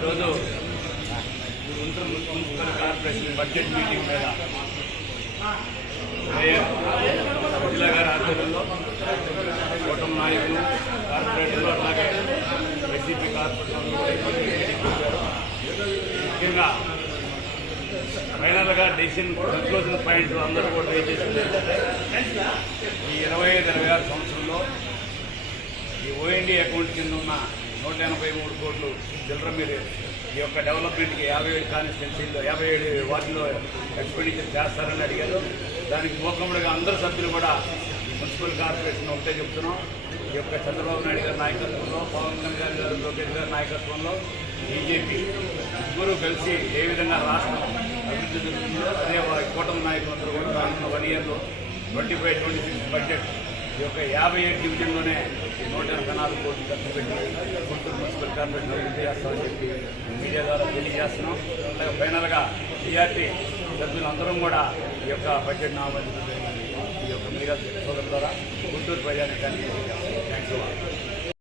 ఈరోజు Guntur municipal corporation budget meeting మీద జిల్లా గారి ఆధ్వర్యంలో కూటమి నాయకులు కార్పొరేటర్లు అట్లాగే వైసీపీ కార్పొరేటర్లు కూడా ఈరోజు మీటింగ్ ముఖ్యంగా ఫైనల్గా డెసిషన్ కన్క్లూజన్ పాయింట్ అందరూ కూడా రేజ్ చేసింది ఈ ఇరవై ఐదు ఇరవై ఆరు సంవత్సరంలో ఈ ఓఎన్డీ అకౌంట్ కింద ఉన్న నూట ఎనభై మూడు కోట్లు చిల్లర మీరు ఈ యొక్క డెవలప్మెంట్కి యాభై ఏడు కాన్స్టిట్యున్సీల్లో యాభై ఏడు వాటిలో ఎక్స్పెండిచర్ చేస్తారని అడిగారు. దానికి మూకముడిగా అందరు సభ్యులు కూడా మున్సిపల్ కార్పొరేషన్ ఒకటే చెప్తున్నాం. ఈ యొక్క చంద్రబాబు నాయుడు గారి నాయకత్వంలో పవన్ కళ్యాణ్ గారు లోకేష్ గారి నాయకత్వంలో బీజేపీ ముగ్గురు కలిసి ఏ విధంగా రాష్ట్రం అభివృద్ధి జరుగుతుందో అదే వారి కూటమి నాయకులందరూ కూడా రానున్న వన్ ఇయర్లో twenty five twenty six budget ఈ యొక్క యాభై ఏడు డివిజన్లోనే నూట ఎనభై నాలుగు కోట్లు ఖర్చు పెట్టి అధికారులు మున్సిపల్ చేస్తామని చెప్పి మీడియా ద్వారా తెలియజేస్తున్నాం. అలాగే ఫైనల్గా టీఆర్టీ సభ్యులందరం కూడా ఈ యొక్క బడ్జెట్ నామోదు ఈ యొక్క మీడియా సోదరుల ద్వారా గుంటూరు ప్రజానికానికి థ్యాంక్స్